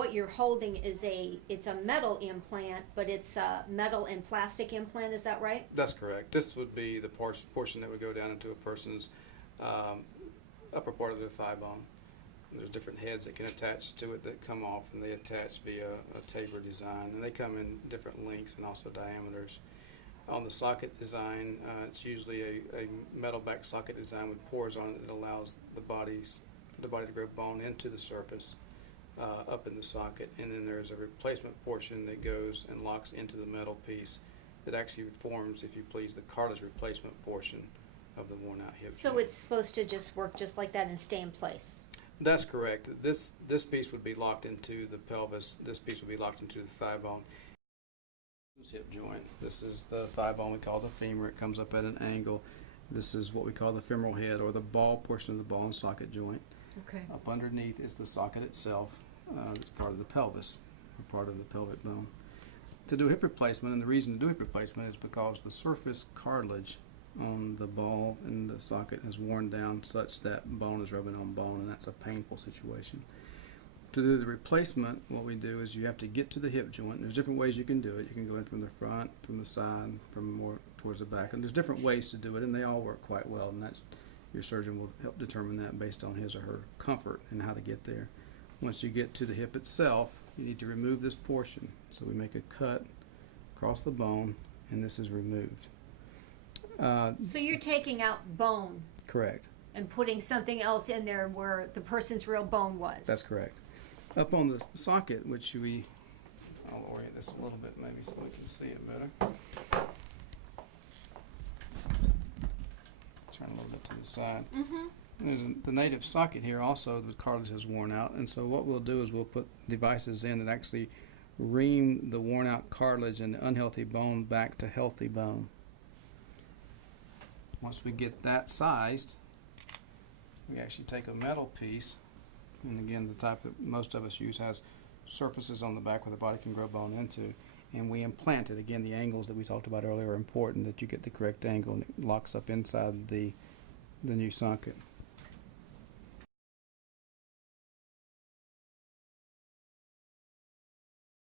what you're holding is it's a metal implant, but it's a metal and plastic implant, is that right? That's correct. This would be the portion that would go down into a person's upper part of their thigh bone. And there's different heads that can attach to it that come off, and they attach via a taper design, and they come in different lengths and also diameters. On the socket design, it's usually a metal back socket design with pores on it that allows the body to grow bone into the surface up in the socket, and then there's a replacement portion that goes and locks into the metal piece that actually forms, if you please, the cartilage replacement portion of the worn out hip So joint. it's supposed to just work just like that and stay in place? That's correct. This piece would be locked into the pelvis. This piece would be locked into the thigh bone. This hip joint. This is the thigh bone we call the femur. It comes up at an angle. This is what we call the femoral head, or the ball portion of the ball and socket joint. Okay. Up underneath is the socket itself. That's part of the pelvis, or part of the pelvic bone. To do hip replacement, and the reason to do hip replacement is because the surface cartilage on the ball and the socket has worn down such that bone is rubbing on bone, and that's a painful situation. To do the replacement, what we do is you have to get to the hip joint. There's different ways you can do it. You can go in from the front, from the side, from more towards the back, and there's different ways to do it, and they all work quite well, and that's your surgeon will help determine that based on his or her comfort and how to get there. Once you get to the hip itself, you need to remove this portion. So we make a cut across the bone, and this is removed. So you're taking out bone Correct. and putting something else in there where the person's real bone was? That's correct. Up on the socket, which I'll orient this a little bit maybe so we can see it better. Turn a little bit to the side. Mm-hmm. There's the native socket here also, the cartilage has worn out, and so what we'll do is we'll put devices in that actually ream the worn out cartilage and the unhealthy bone back to healthy bone. Once we get that sized, we actually take a metal piece, and again the type that most of us use has surfaces on the back where the body can grow bone into, and we implant it. Again, the angles that we talked about earlier are important, that you get the correct angle and it locks up inside the new socket.